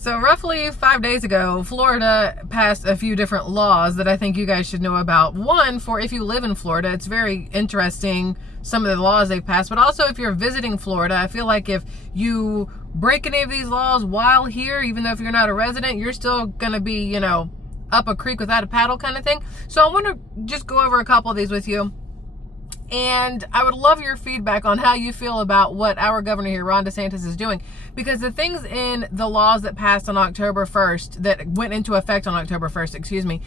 So roughly 5 days ago, Florida passed a few different laws that I think you guys should know about. One, for if you live in Florida, it's very interesting, some of the laws they've passed. But also if you're visiting Florida, I feel like if you break any of these laws while here, even though if you're not a resident, you're still going to be, up a creek without a paddle kind of thing. So I want to just go over a couple of these with you. And I would love your feedback on how you feel about what our governor here, Ron DeSantis, is doing. Because the things in the laws that passed on October 1st, that went into effect on October 1st,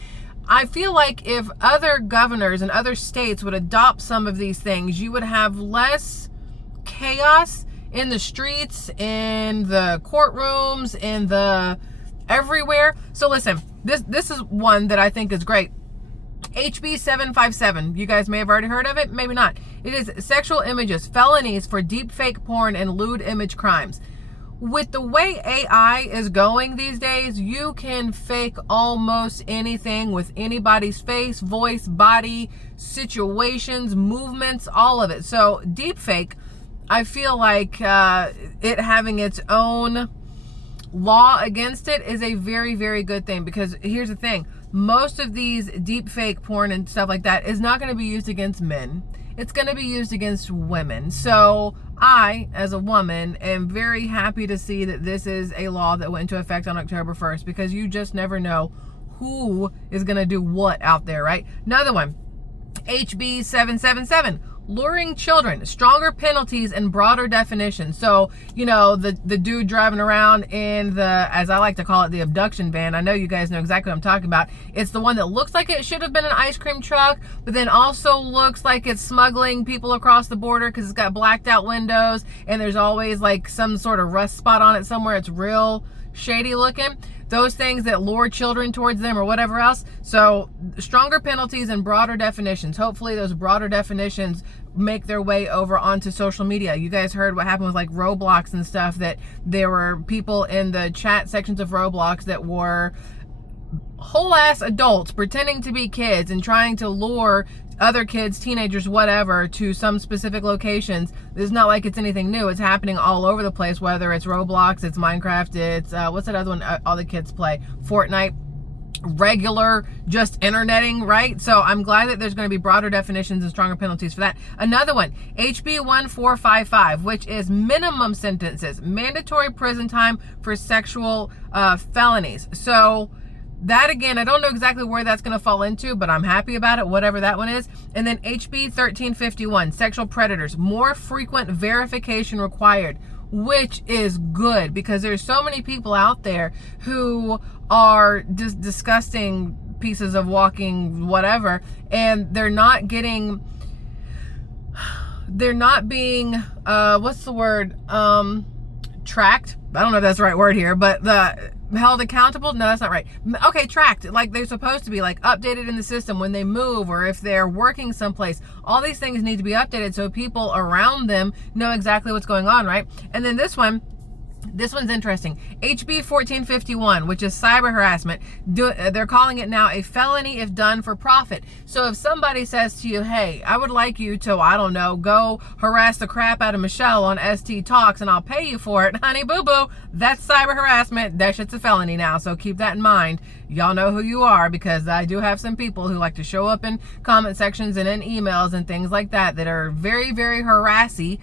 I feel like if other governors and other states would adopt some of these things, you would have less chaos in the streets, in the courtrooms, in the everywhere. So listen, this is one that I think is great. HB 757. You guys may have already heard of it, maybe not. It is sexual images, felonies for deep fake porn and lewd image crimes. With the way AI is going these days, you can fake almost anything with anybody's face, voice, body, situations, movements, all of it. So deep fake, I feel like it having its own law against it is a very, very good thing, because here's the thing. Most of these deep fake porn and stuff like that is not going to be used against men. It's going to be used against women. So I, as a woman, am very happy to see that this is a law that went into effect on October 1st, because you just never know who is going to do what out there, right? Another one, HB 777. Luring children, stronger penalties and broader definitions. So, the dude driving around in the, as I like to call it, the abduction van. I know you guys know exactly what I'm talking about. It's the one that looks like it should have been an ice cream truck, but then also looks like it's smuggling people across the border because it's got blacked out windows and there's always like some sort of rust spot on it somewhere. It's real shady looking. Those things that lure children towards them or whatever else. So stronger penalties and broader definitions. Hopefully those broader definitions make their way over onto social media. You guys heard what happened with like Roblox and stuff, that there were people in the chat sections of Roblox that were whole ass adults pretending to be kids and trying to lure other kids, teenagers, whatever, to some specific locations. It's not like it's anything new. It's happening all over the place, whether it's Roblox, it's Minecraft, it's what's that other one all the kids play, Fortnite, regular just interneting, right? So I'm glad that there's going to be broader definitions and stronger penalties for that. Another one, HB 1455, which is minimum sentences, mandatory prison time for sexual felonies. So that, again, I don't know exactly where that's going to fall into, but I'm happy about it, whatever that one is. And then HB 1351, sexual predators, more frequent verification required, which is good, because there's so many people out there who are just disgusting pieces of walking whatever, and they're not being, what's the word? Tracked. I don't know if that's the right word here, but held accountable? No, that's not right. Okay, tracked. Like they're supposed to be, like updated in the system when they move or if they're working someplace. All these things need to be updated so people around them know exactly what's going on, right? And then this one's interesting. HB 1451, which is cyber harassment. They're calling it now a felony if done for profit. So if somebody says to you, hey, I would like you to, I don't know, go harass the crap out of Michelle on ST Talks and I'll pay you for it. Honey boo boo, that's cyber harassment. That shit's a felony now. So keep that in mind. Y'all know who you are, because I do have some people who like to show up in comment sections and in emails and things like that are very, very harassy.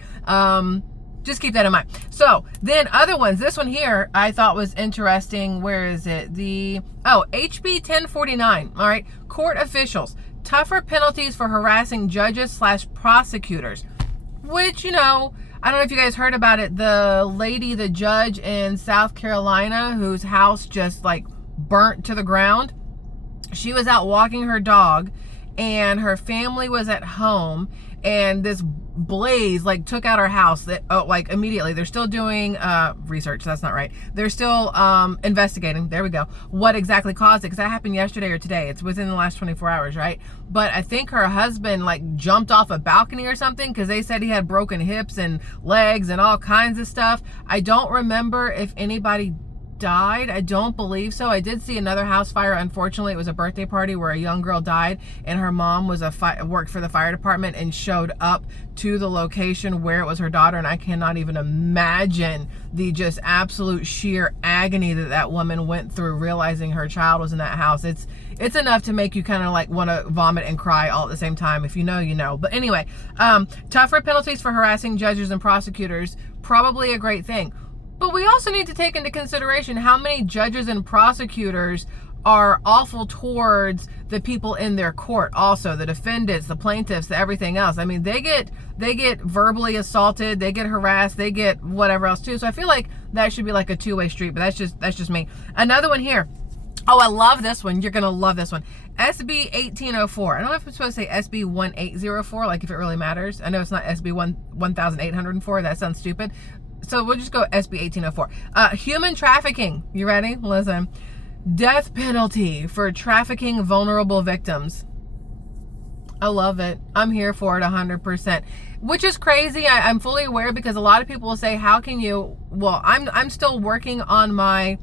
Just keep that in mind. So then other ones, this one here I thought was interesting. Where is it? HB 1049. All right. Court officials, tougher penalties for harassing judges / prosecutors, which, I don't know if you guys heard about it. The judge in South Carolina whose house just like burnt to the ground. She was out walking her dog and her family was at home, and this blaze like took out our house immediately. They're still doing research. That's not right. They're still investigating. There we go. What exactly caused it? Because that happened yesterday or today. It's within the last 24 hours, right? But I think her husband like jumped off a balcony or something, because they said he had broken hips and legs and all kinds of stuff. I don't remember if anybody died? I don't believe so. I did see another house fire. Unfortunately, it was a birthday party where a young girl died, and her mom was worked for the fire department and showed up to the location where it was her daughter. And I cannot even imagine the just absolute sheer agony that woman went through realizing her child was in that house. It's enough to make you kind of like want to vomit and cry all at the same time. If you know, you know. But anyway, tougher penalties for harassing judges and prosecutors, probably a great thing. But we also need to take into consideration how many judges and prosecutors are awful towards the people in their court. Also, the defendants, the plaintiffs, the everything else. I mean, they get verbally assaulted, they get harassed, they get whatever else too. So I feel like that should be like a two-way street. But that's just me. Another one here. Oh, I love this one. You're gonna love this one. SB 1804. I don't know if I'm supposed to say SB 1804, like if it really matters. I know it's not SB 1804. That sounds stupid. So we'll just go SB 1804. Human trafficking. You ready? Listen. Death penalty for trafficking vulnerable victims. I love it. I'm here for it 100%. Which is crazy. I'm fully aware, because a lot of people will say, how can you... Well, I'm still working on my...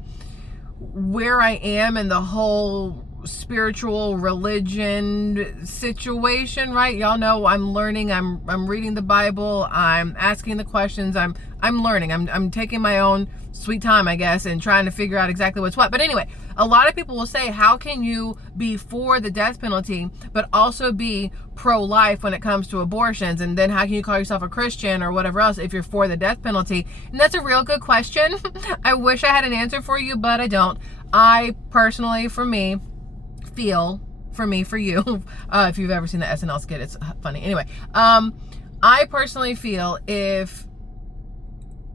where I am in the whole spiritual religion situation, right? Y'all know I'm learning. I'm reading the Bible. I'm asking the questions. I'm learning. I'm taking my own sweet time, I guess, and trying to figure out exactly what's what. But anyway, a lot of people will say, how can you be for the death penalty but also be pro-life when it comes to abortions? And then how can you call yourself a Christian or whatever else if you're for the death penalty? And that's a real good question. I wish I had an answer for you, but I don't. I personally, for me, feel, for you, if you've ever seen the SNL skit, it's funny. Anyway, I personally feel if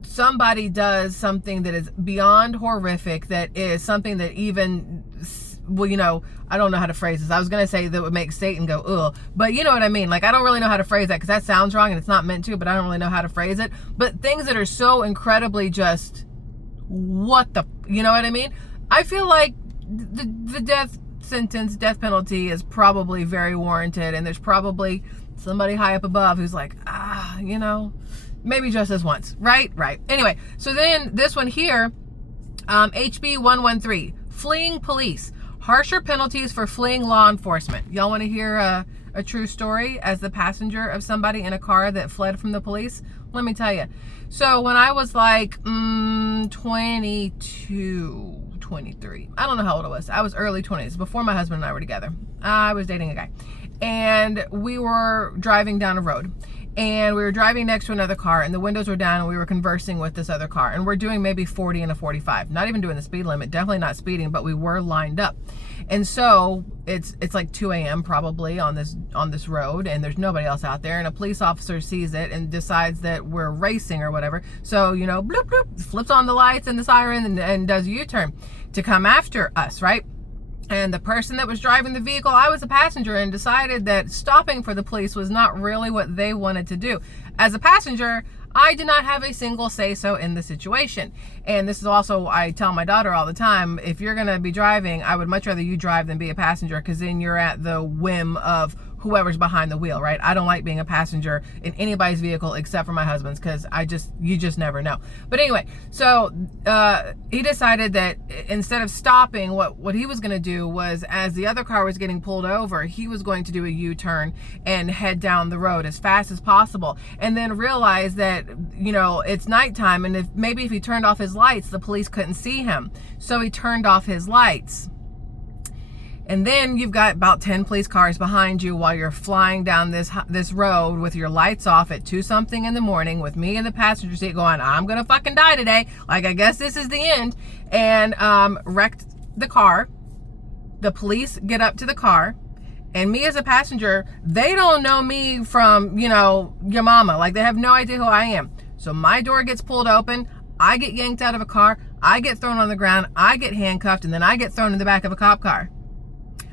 somebody does something that is beyond horrific, that is something that even, well, you know, I don't know how to phrase this. I was going to say that would make Satan go, ugh, but you know what I mean? Like, I don't really know how to phrase that because that sounds wrong and it's not meant to, but I don't really know how to phrase it. But things that are so incredibly just, you know what I mean? I feel like the death sentence, death penalty is probably very warranted, and there's probably somebody high up above who's like, you know, maybe just this once, right? Anyway, so then this one here, HB 113, fleeing police, harsher penalties for fleeing law enforcement. Y'all want to hear a true story as the passenger of somebody in a car that fled from the police? Let me tell you. So when I was like 22, 23, I don't know how old I was. I was early 20s, before my husband and I were together. I was dating a guy, and we were driving down a road, and we were driving next to another car, and the windows were down, and we were conversing with this other car, and we're doing maybe 40 and a 45, not even doing the speed limit, definitely not speeding, but we were lined up. And so it's like 2 a.m. probably on this road, and there's nobody else out there, and a police officer sees it and decides that we're racing or whatever. So, you know, bloop, bloop, flips on the lights and the siren and does a U-turn to come after us, right? And the person that was driving the vehicle, I was a passenger, and decided that stopping for the police was not really what they wanted to do. As a passenger, I did not have a single say-so in the situation. And this is also, I tell my daughter all the time, if you're going to be driving, I would much rather you drive than be a passenger, because then you're at the whim of whoever's behind the wheel, right? I don't like being a passenger in anybody's vehicle except for my husband's, because you just never know. But anyway, so he decided that instead of stopping, what he was going to do was, as the other car was getting pulled over, he was going to do a U-turn and head down the road as fast as possible, and then realize that, you know, it's nighttime, and if he turned off his lights, the police couldn't see him. So he turned off his lights. And then you've got about 10 police cars behind you while you're flying down this road with your lights off at 2-something in the morning, with me in the passenger seat going, I'm gonna fucking die today. Like, I guess this is the end. And wrecked the car. The police get up to the car. And me as a passenger, they don't know me from, you know, your mama. Like, they have no idea who I am. So my door gets pulled open. I get yanked out of a car. I get thrown on the ground. I get handcuffed. And then I get thrown in the back of a cop car.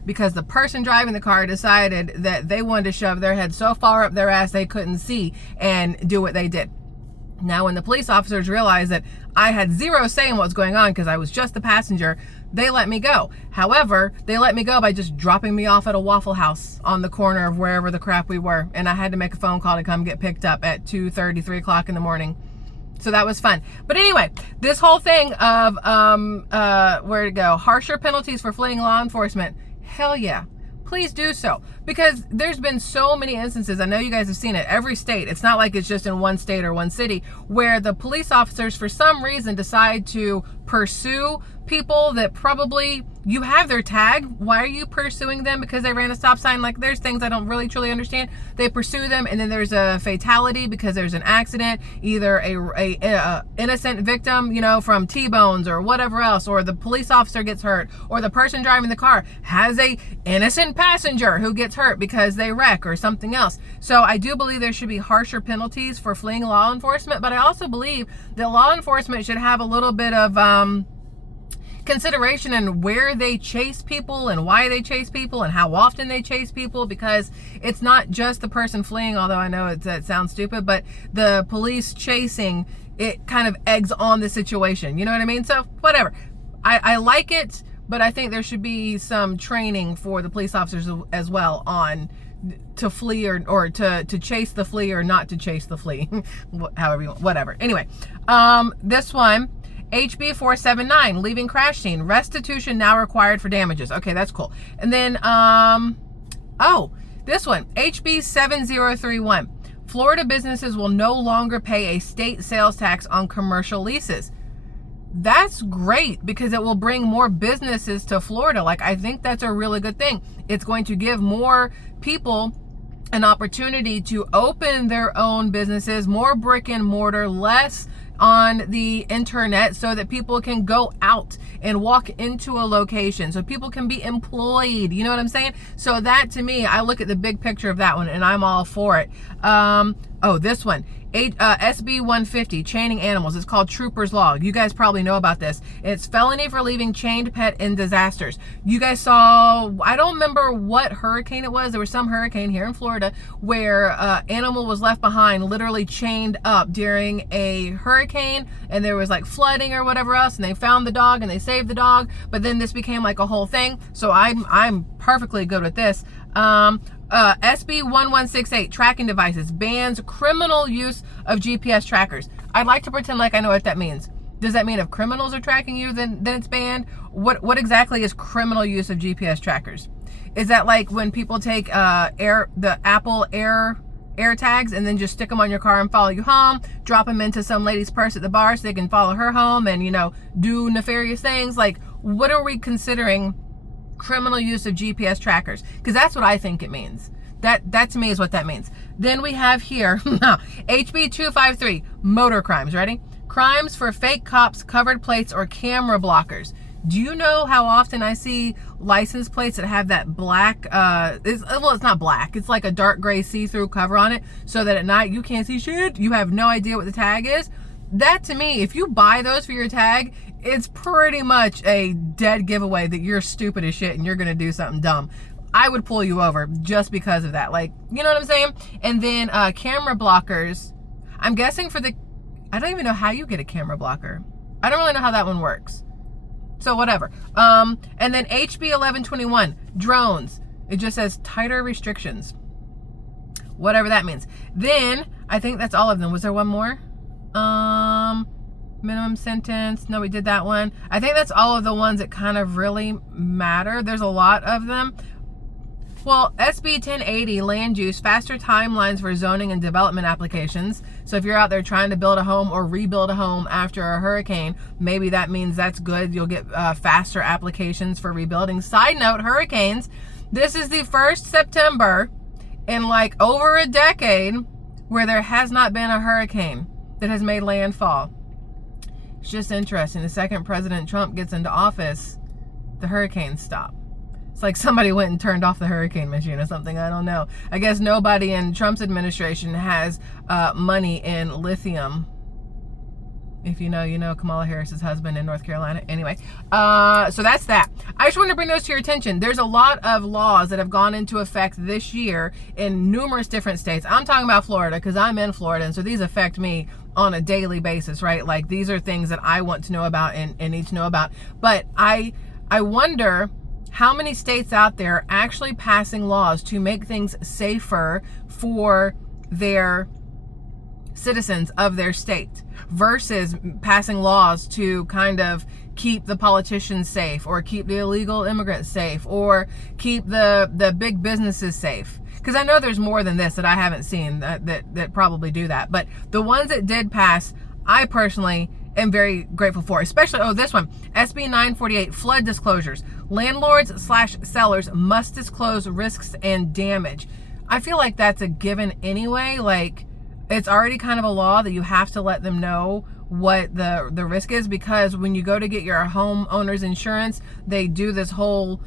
Because the person driving the car decided that they wanted to shove their head so far up their ass they couldn't see and do what they did. Now, when the police officers realized that I had zero say in what's going on because I was just the passenger, they let me go. However, they let me go by just dropping me off at a Waffle House on the corner of wherever the crap we were. And I had to make a phone call to come get picked up at 2:30, 3 o'clock in the morning. So that was fun. But anyway, this whole thing of, where to go? Harsher penalties for fleeing law enforcement. Hell yeah. Please do so, because there's been so many instances, I know you guys have seen it, every state, it's not like it's just in one state or one city, where the police officers for some reason decide to pursue people that probably, you have their tag, why are you pursuing them? Because they ran a stop sign? Like, there's things I don't really truly understand. They pursue them, and then there's a fatality because there's an accident, either a innocent victim, you know, from T-bones or whatever else, or the police officer gets hurt, or the person driving the car has a innocent passenger who gets hurt because they wreck or something else. So I do believe there should be harsher penalties for fleeing law enforcement, but I also believe that law enforcement should have a little bit of consideration in where they chase people and why they chase people and how often they chase people, because it's not just the person fleeing, although I know it sounds stupid, but the police chasing, it kind of eggs on the situation. You know what I mean? So whatever. I like it, but I think there should be some training for the police officers as well on to flee or to chase the flea or not to chase the flea. However you want, whatever. Anyway, this one, HB 479, leaving crash scene, restitution now required for damages. Okay, that's cool. And then, this one, HB 7031, Florida businesses will no longer pay a state sales tax on commercial leases. That's great, because it will bring more businesses to Florida. Like, I think that's a really good thing. It's going to give more people an opportunity to open their own businesses, more brick and mortar, less on the internet, so that people can go out and walk into a location, so people can be employed. You know what I'm saying? So that, to me, I look at the big picture of that one and I'm all for it. This one, SB 150, chaining animals. It's called Trooper's Law. You guys probably know about this. It's felony for leaving chained pet in disasters. You guys saw, I don't remember what hurricane it was. There was some hurricane here in Florida where animal was left behind, literally chained up during a hurricane, and there was like flooding or whatever else, and they found the dog and they saved the dog, but then this became like a whole thing. So I'm perfectly good with this. SB 1168, tracking devices, bans criminal use of GPS trackers. I'd like to pretend like I know what that means. Does that mean if criminals are tracking you, then it's banned? What exactly is criminal use of GPS trackers? Is that like when people take the Apple Air tags and then just stick them on your car and follow you home, drop them into some lady's purse at the bar so they can follow her home and, you know, do nefarious things? Like, what are we considering criminal use of GPS trackers? Because that's what I think it means. That to me is what that means. Then we have here HB 253, motor crimes. Ready? Crimes for fake cops, covered plates, or camera blockers. Do you know how often I see license plates that have that black, it's not black, it's like a dark gray see-through cover on it, so that at night you can't see shit, you have no idea what the tag is? That, to me, if you buy those for your tag, it's pretty much a dead giveaway that you're stupid as shit and you're gonna do something dumb. I would pull you over just because of that. Like, you know what I'm saying? And then camera blockers, I'm guessing I don't even know how you get a camera blocker. I don't really know how that one works. So whatever. And then HB 1121, drones. It just says tighter restrictions. Whatever that means. Then, I think that's all of them. Was there one more? Minimum sentence. No, we did that one. I think that's all of the ones that kind of really matter. There's a lot of them. Well, SB 1080, land use, faster timelines for zoning and development applications. So if you're out there trying to build a home or rebuild a home after a hurricane, maybe that means that's good. You'll get faster applications for rebuilding. Side note, hurricanes. This is the first September in like over a decade where there has not been a hurricane that has made landfall. It's just interesting. The second President Trump gets into office, the hurricanes stop. It's like somebody went and turned off the hurricane machine or something. I don't know. I guess nobody in Trump's administration has money in lithium. If you know, you know. Kamala Harris's husband in North Carolina. Anyway, so that's that. I just want to bring those to your attention. There's a lot of laws that have gone into effect this year in numerous different states. I'm talking about Florida because I'm in Florida, and so these affect me on a daily basis, right? Like, these are things that I want to know about and need to know about. But I wonder how many states out there are actually passing laws to make things safer for their citizens of their state versus passing laws to kind of keep the politicians safe, or keep the illegal immigrants safe, or keep the big businesses safe. Because I know there's more than this that I haven't seen that probably do that. But the ones that did pass, I personally am very grateful for. Especially, this one, SB 948, flood disclosures. Landlords/sellers must disclose risks and damage. I feel like that's a given anyway. Like, it's already kind of a law that you have to let them know what the risk is, because when you go to get your homeowner's insurance, they do this whole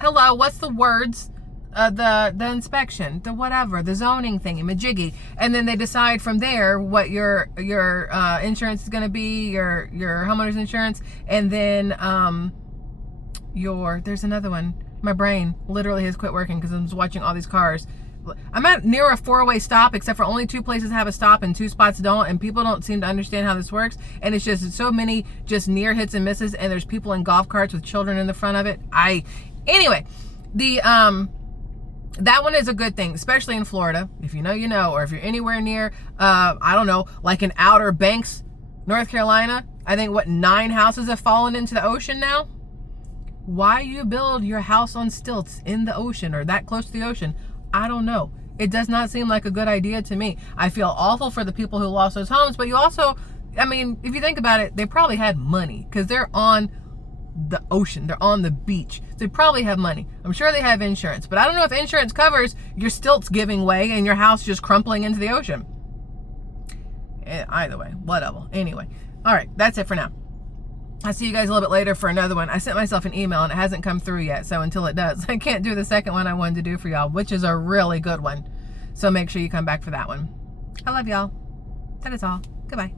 what's the words, the inspection, the whatever, the zoning thingy majiggy, and then they decide from there what your insurance is going to be, your homeowner's insurance, and then there's another one. My brain literally has quit working because I'm just watching all these cars. I'm at near a 4-way stop, except for only 2 places have a stop and 2 spots don't, and people don't seem to understand how this works, and it's just so many just near hits and misses, and there's people in golf carts with children in the front of it. Anyway, that one is a good thing, especially in Florida. If you know, you know, or if you're anywhere near, I don't know, like in Outer Banks, North Carolina, I think 9 houses have fallen into the ocean now. Why you build your house on stilts in the ocean or that close to the ocean? I don't know. It does not seem like a good idea to me. I feel awful for the people who lost those homes, but you also, I mean, if you think about it, they probably had money because they're on the ocean. They're on the beach. So they probably have money. I'm sure they have insurance, but I don't know if insurance covers your stilts giving way and your house just crumpling into the ocean. Either way, whatever. Anyway, all right, that's it for now. I'll see you guys a little bit later for another one. I sent myself an email and it hasn't come through yet. So until it does, I can't do the second one I wanted to do for y'all, which is a really good one. So make sure you come back for that one. I love y'all. That is all. Goodbye.